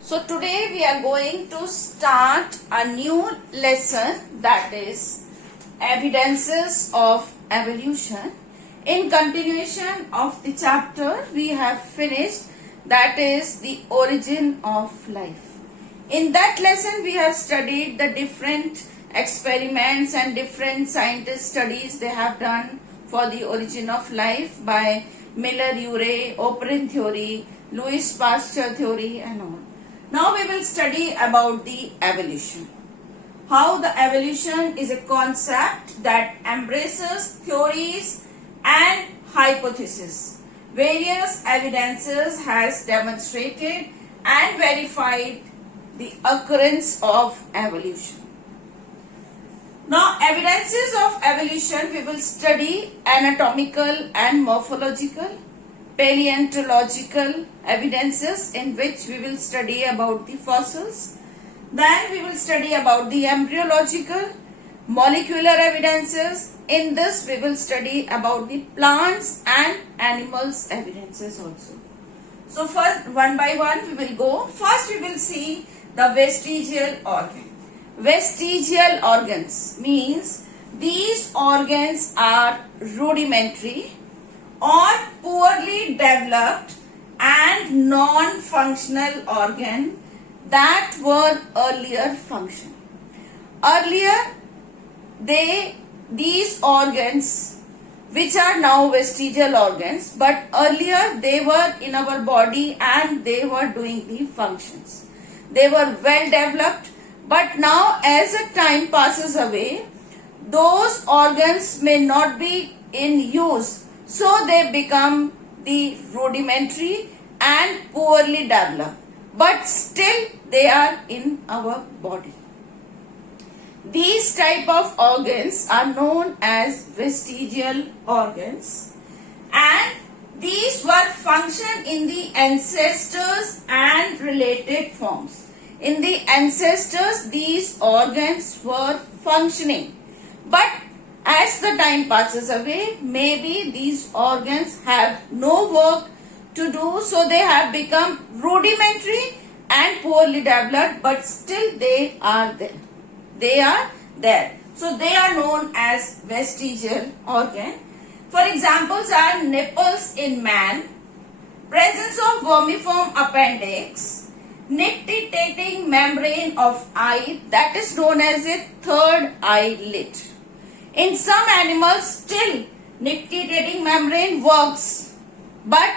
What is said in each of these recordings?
So today we are going to start a new lesson, that is evidences of evolution. In continuation of the chapter we have finished, that is the origin of life. In that lesson we have studied the different experiments and different scientist studies they have done for the origin of life by Miller-Urey, Operin theory, Louis Pasteur theory and all. Now we will study about the evolution. How the evolution is a concept that embraces theories and hypotheses. Various evidences has demonstrated and verified the occurrence of evolution. Now evidences of evolution we will study anatomical and morphological, paleontological evidences in which we will study about the fossils. Then we will study about the embryological, molecular evidences. In this we will study about the plants and animals evidences also. So first one by one we will go. First we will see the vestigial organ. Vestigial organs means these organs are rudimentary or poorly developed and non-functional organ that were earlier function. Earlier these organs which are now vestigial organs, but earlier they were in our body and they were doing the functions. They were well developed, but now as the time passes away, those organs may not be in use. So they become the rudimentary and poorly developed, but still they are in our body. These type of organs are known as vestigial organs, and these were function in the ancestors and related forms. In the ancestors these organs were functioning, but as the time passes away, maybe these organs have no work to do, so they have become rudimentary and poorly developed, but still they are there. They are there. So they are known as vestigial organ. For examples are nipples in man, presence of vermiform appendix, nictitating membrane of eye, that is known as a third eyelid. In some animals still nictitating membrane works, but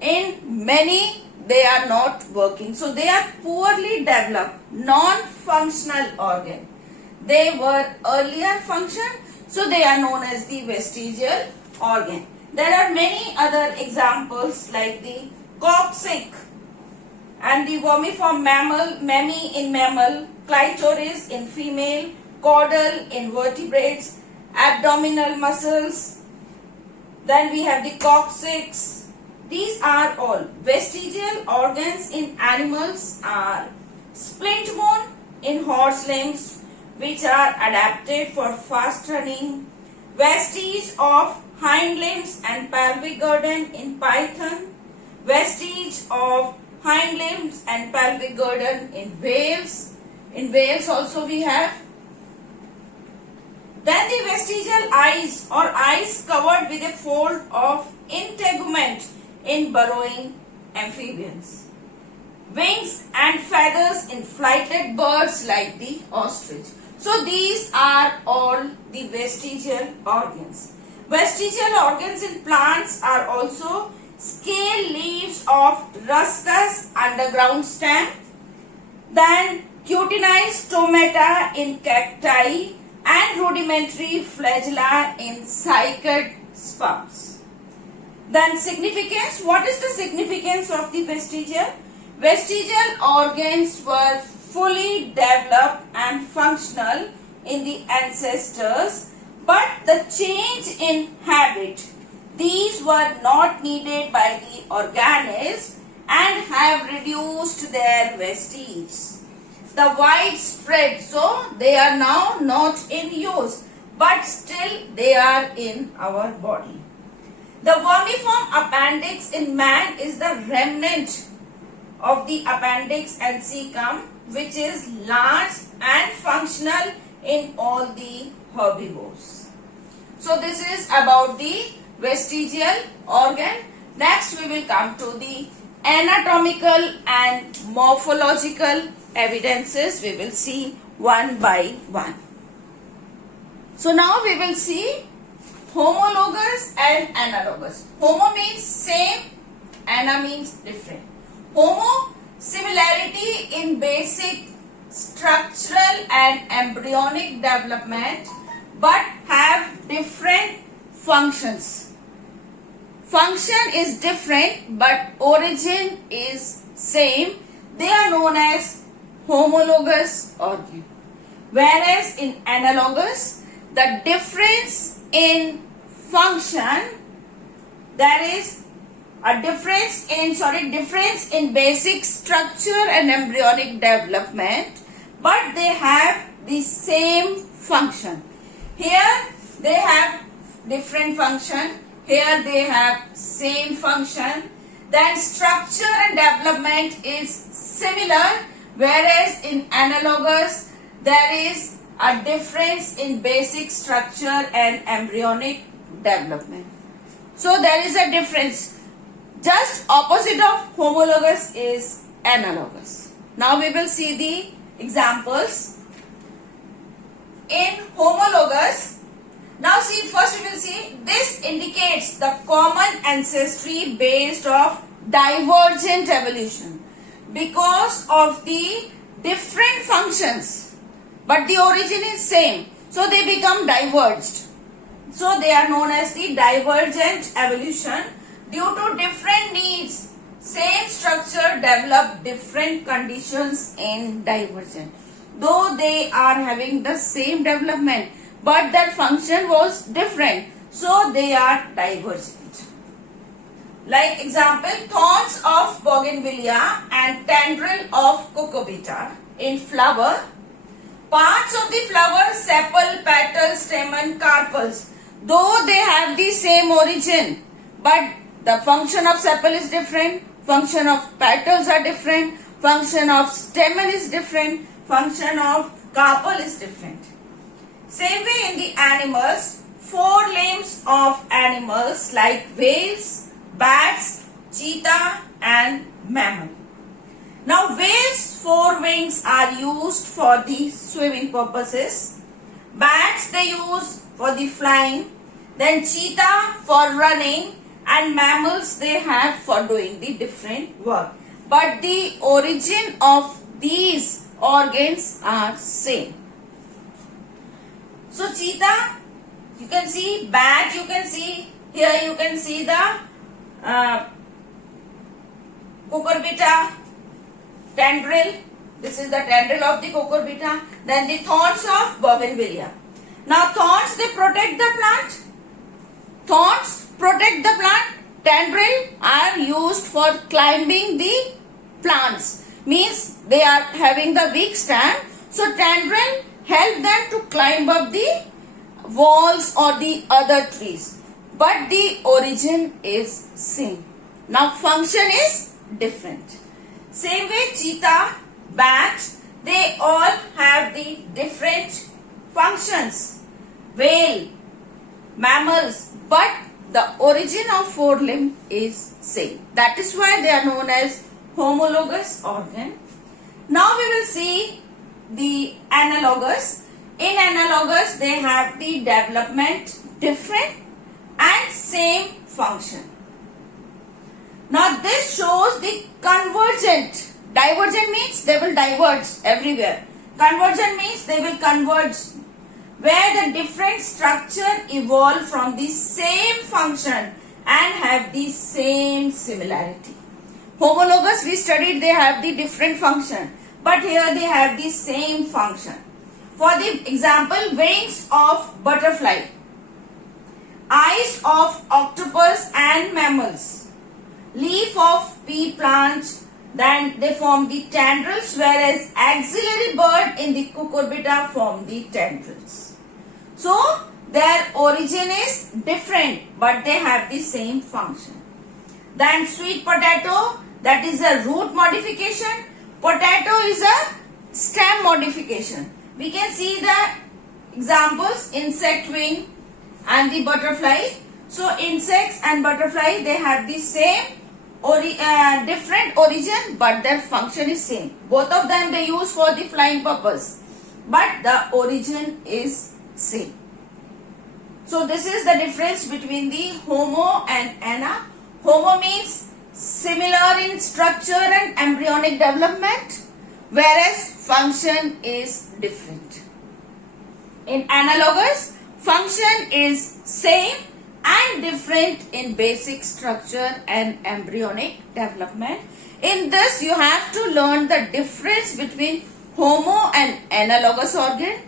in many they are not working. So they are poorly developed, non-functional organ. They were earlier function, so they are known as the vestigial organ. There are many other examples like the coccyx and the vermiform mammal, mammae in mammal, clitoris in female, caudal in vertebrates, abdominal muscles. Then we have the coccyx. These are all vestigial organs in animals. Are splint bone in horse limbs, which are adapted for fast running, vestige of hind limbs and pelvic girdle in python, vestige of hind limbs and pelvic girdle in whales. In whales also we have. Then the vestigial eyes or eyes covered with a fold of integument in burrowing amphibians. Wings and feathers in flighted birds like the ostrich. So these are all the vestigial organs. Vestigial organs in plants are also scale leaves of Ruscus underground stem, then cutinized stomata in cacti, and rudimentary flagella in cycad sperms. Then significance. What is the significance of the vestigial? Vestigial organs were fully developed and functional in the ancestors, but the change in habit, these were not needed by the organism and have reduced their vestiges. The widespread, so they are now not in use, but still they are in our body. The vermiform appendix in man is the remnant of the appendix and cecum, which is large and functional in all the herbivores. So this is about the vestigial organ. Next we will come to the anatomical and morphological evidences. We will see one by one. So now we will see homologous and analogous. Homo means same, ana means different. Homo, similarity in basic structural and embryonic development, but have different functions. Function is different but origin is same. They are known as homologous organ. Whereas in analogous, the difference in function, there is a difference in basic structure and embryonic development, but they have the same function. Here they have different function, here they have same function. Then structure and development is similar, whereas in analogous there is a difference in basic structure and embryonic development. So there is a difference. Just opposite of homologous is analogous. Now we will see the examples. In homologous, now see, first we will see, this indicates the common ancestry based of divergent evolution because of the different functions, but the origin is same, so they become diverged. So they are known as the divergent evolution. Due to different needs, same structure develop different conditions in divergent. Though they are having the same development, but their function was different, so they are divergent. Like example, thorns of bougainvillea and tendril of cucurbita in flower. Parts of the flower, sepal, petal, stamen, carpels. Though they have the same origin, but the function of sepal is different, function of petals are different, function of stamen is different, function of carpel is different. Same way in the animals, forelimbs of animals like whales, bats, cheetah and mammal. Now whales' forewings are used for the swimming purposes. Bats they use for the flying. Then cheetah for running. And mammals they have for doing the different work. But the origin of these organs are same. So cheetah, you can see, bat you can see, here you can see the cucurbita tendril. This is the tendril of the cucurbita. Then the thorns of bougainvillea. Now thorns they protect the plant. Thorns protect the plant. Tendril are used for climbing the plants. Means they are having the weak stem. So tendril help them to climb up the walls or the other trees. But the origin is same. Now function is different. Same way cheetah, bat, they all have the different functions. Whale, mammals, but the origin of forelimb is same. That is why they are known as homologous organ. Now we will see the analogous. In analogous, they have the development different and same function. Now this shows the convergent. Divergent means they will diverge everywhere. Convergent means they will converge, where the different structure evolve from the same function and have the same similarity. Homologous we studied they have the different function, but here they have the same function. For the example, wings of butterfly, eyes of octopus and mammals, leaf of pea plant, then they form the tendrils, whereas axillary bird in the cucurbita form the tendrils. So their origin is different, but they have the same function. Then sweet potato, that is a root modification. Potato is a stem modification. We can see the examples, insect wing and the butterfly. So insects and butterfly, they have the same different origin, but their function is same. Both of them they use for the flying purpose, but the origin is same. So this is the difference between the Homo and Ana. Homo means similar in structure and embryonic development, whereas function is different. In analogous, function is same and different in basic structure and embryonic development. In this, you have to learn the difference between Homo and analogous organ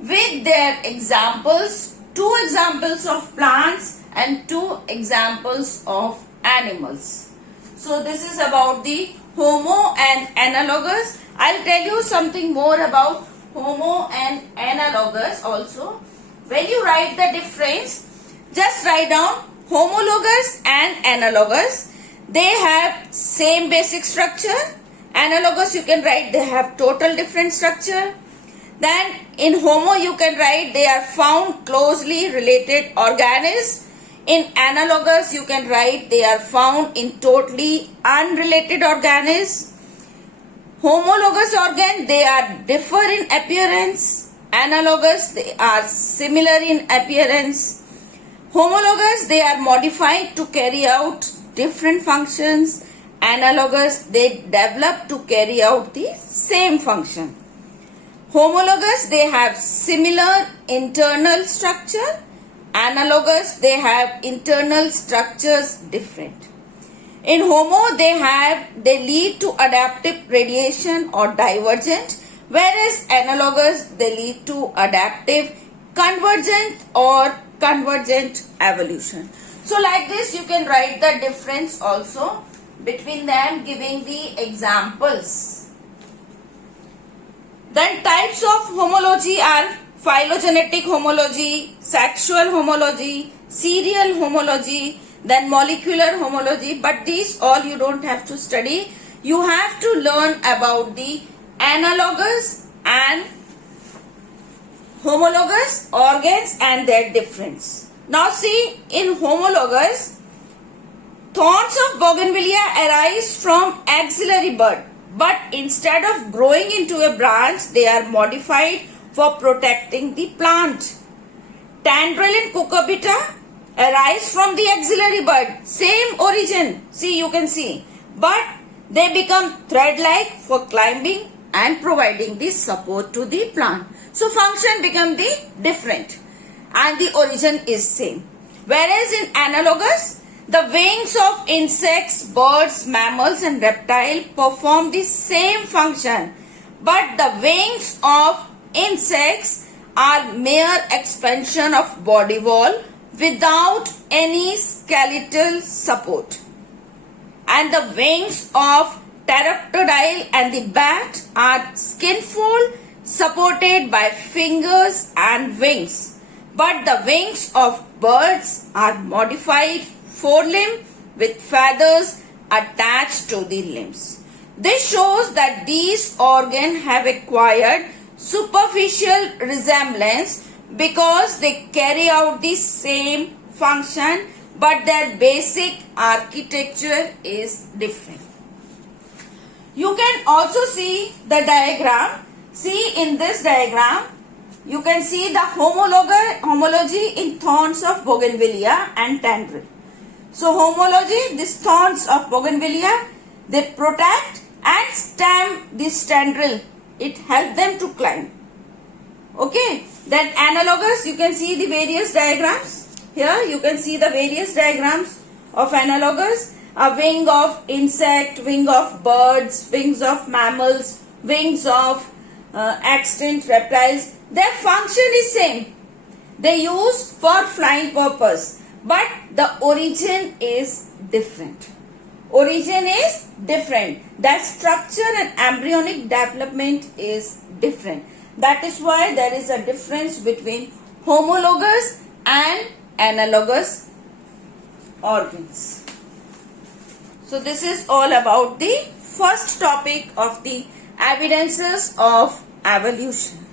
with their examples, 2 examples of plants and 2 examples of animals. So this is about the Homo and analogous. I'll tell you something more about Homo and analogous also. When you write the difference, just write down homologous and analogous. They have same basic structure. Analogous you can write they have total different structure. Then in Homo you can write they are found closely related organisms. In analogous you can write they are found in totally unrelated organisms. Homologous organ, they are differ in appearance. Analogous, they are similar in appearance. Homologous, they are modified to carry out different functions. Analogous, they develop to carry out the same function. Homologous, they have similar internal structure. Analogous, they have internal structures different. In Homo, they lead to adaptive radiation or divergent, whereas analogous, they lead to adaptive convergent or convergent evolution. So like this, you can write the difference also between them, giving the examples. Then types of homology are phylogenetic homology, sexual homology, serial homology, then molecular homology, but these all you don't have to study. You have to learn about the analogous and homologous organs and their difference. Now see, in homologous, thorns of bougainvillea arise from axillary bud, but instead of growing into a branch, they are modified for protecting the plant. Tendril in cucurbita arise from the axillary bud, same origin, see you can see, but they become thread-like for climbing and providing the support to the plant. So function become the different and the origin is same. Whereas in analogous, the wings of insects, birds, mammals and reptile perform the same function, but the wings of insects are mere expansion of body wall without any skeletal support. And the wings of pteropodile and the bat are skin fold supported by fingers and wings. But the wings of birds are modified forelimb with feathers attached to the limbs. This shows that these organs have acquired superficial resemblance because they carry out the same function, but their basic architecture is different. You can also see the diagram. See in this diagram, you can see the homology in thorns of bougainvillea and tendril. So homology, these thorns of bougainvillea, they protect and stem this tendril. It helps them to climb. Okay. Then analogous, you can see the various diagrams. Here you can see the various diagrams of analogous. A wing of insect, wing of birds, wings of mammals, wings of extinct reptiles. Their function is same. They use for flying purpose, but the origin is different. Origin is different. That structure and embryonic development is different. That is why there is a difference between homologous and analogous organs. So this is all about the first topic of the evidences of evolution.